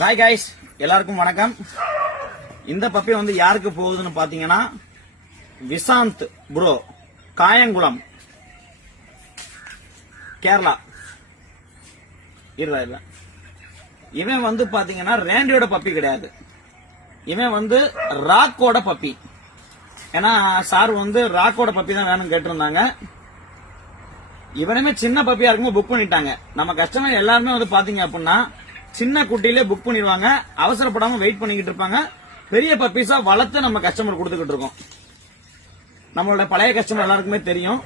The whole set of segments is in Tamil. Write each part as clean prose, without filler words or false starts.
ஹாய் கைஸ், எல்லாருக்கும் வணக்கம். இந்த பப்பி வந்து யாருக்கு போகுதுன்னு பாத்தீங்கன்னா விசாந்த் ப்ரோ, காயங்குளம், கேரளா. இல்ல இவன் வந்து பாத்தீங்கன்னா ரேண்டியோட பப்பி கிடையாது, இவன் வந்து ராக்கோட பப்பி. ஏன்னா சார் வந்து ராக்கோட பப்பி தான் வேணும்னு கேட்டிருந்தாங்க. இவனுமே சின்ன பப்பியா இருக்கும்போது புக் பண்ணிட்டாங்க. நம்ம கஸ்டமர் எல்லாருமே வந்து பாத்தீங்க அப்படின்னா சின்ன குட்டியிலே புக் பண்ணிடுவாங்க, அவசரப்படாம வெயிட் பண்ணிக்கிட்டு இருப்பாங்க. பெரிய பப்பீஸா வளர்த்து நம்ம கஸ்டமர் கொடுத்துக்கிட்டு இருக்கோம். நம்மளோட பழைய கஸ்டமர் எல்லாருக்குமே தெரியும்.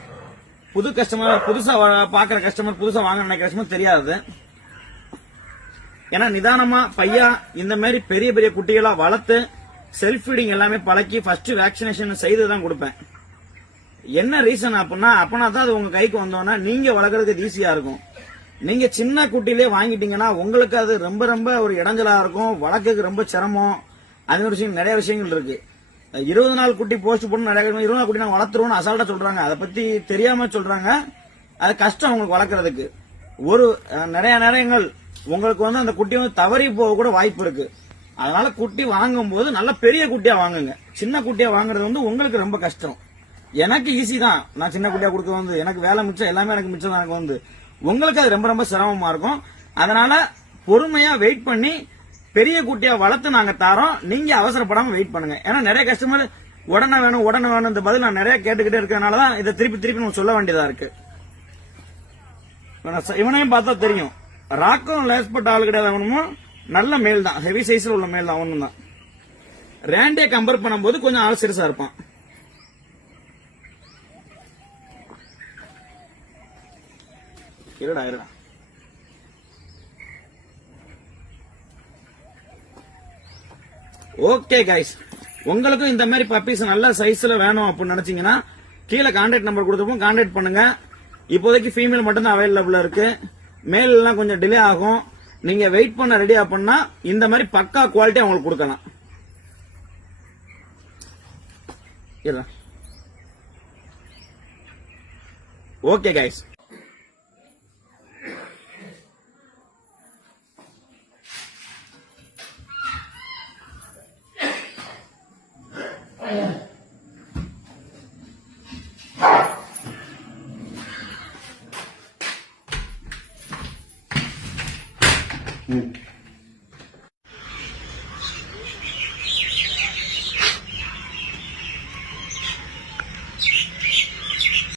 புது கஸ்டமர், புதுசா பாக்குற கஸ்டமர், புதுசா வாங்க நினைக்கிற கஸ்டமர் தெரியாது. ஏன்னா நிதானமா பையா இந்த மாதிரி பெரிய பெரிய குட்டிகளா வளர்த்து செல்ஃப் ஃபீடிங் எல்லாமே பழக்கி ஃபர்ஸ்ட் வேக்சினேஷன் செய்து தான் கொடுப்பேன். என்ன ரீசன் அப்பனா தான் அது உங்க கைக்கு வந்தோன்னா நீங்க வளர்க்கறதுக்கு ஈஸியா இருக்கும். நீங்க சின்ன குட்டிலே வாங்கிட்டீங்கன்னா உங்களுக்கு அது ரொம்ப ரொம்ப ஒரு இடைஞ்சலா இருக்கும், வளர்க்கறதுக்கு ரொம்ப சிரமம். அது ஒரு விஷயம், நிறைய விஷயங்கள் இருக்கு. 20 நாள் குட்டி போஸ்ட் போட்டு நிறைய 20 நாள் குட்டி நாங்க வளர்த்துருவோம் அசால்ட்டா சொல்றாங்க. அதை பத்தி தெரியாம சொல்றாங்க. அது கஷ்டம் உங்களுக்கு வளர்க்கறதுக்கு. ஒரு நிறைய நேரங்கள் உங்களுக்கு வந்து அந்த குட்டி வந்து தவறி போக கூட வாய்ப்பு இருக்கு. அதனால குட்டி வாங்கும் போது நல்ல பெரிய குட்டியா வாங்குங்க. சின்ன குட்டியா வாங்குறது வந்து உங்களுக்கு ரொம்ப கஷ்டம். எனக்கு ஈஸி தான், நான் சின்ன குட்டியா கொடுக்க வந்து எனக்கு வேலை மிச்சம், எல்லாமே எனக்கு மிச்சம் தான். எனக்கு வந்து உங்களுக்கு அது ரொம்ப ரொம்ப சிரமமா இருக்கும். அதனால பொறுமையா வெயிட் பண்ணி பெரிய குட்டியா வளர்த்து நாங்க தரோம். நீங்க அவசரப்படாம வெயிட் பண்ணுங்க. ஏன்னா நிறைய கஸ்டமர் உடனே வேணும் இந்த பதில் நான் நிறைய கேட்டுக்கிட்டே இருக்கறனாலதான் இதை திருப்பி சொல்ல வேண்டியதா இருக்கு. இவனையும் பார்த்தா தெரியும், ராக்கும் லேஸ்பட்ட ஆள் கிடையாது. அவனும் நல்ல மேல் தான், ஹெவி சைஸ்ல உள்ள மேல் தான். அவனும் தான் ரேண்டே கம்பேர் பண்ணும்போது கொஞ்சம் ஆள் சிறுசா இருப்பான். இருடா. ஓகே கைஸ், உங்களுக்கும் இந்த மாதிரி பப்பீஸ் நல்ல சைஸ்ல வேணும் அப்படின்னு நினைச்சீங்கன்னா கீழே கான்டாக்ட் நம்பர் கொடுத்துருப்போம், கான்டாக்ட் பண்ணுங்க. இப்போதைக்கு ஃபீமேல் மட்டும் தான் அவைலபிளா இருக்கு. மேல் எல்லாம் கொஞ்சம் டிலே ஆகும். நீங்க வெயிட் பண்ண ரெடியா பண்ணா இந்த மாதிரி பக்கா குவாலிட்டி உங்களுக்கு கொடுக்கலாம். Okay guys.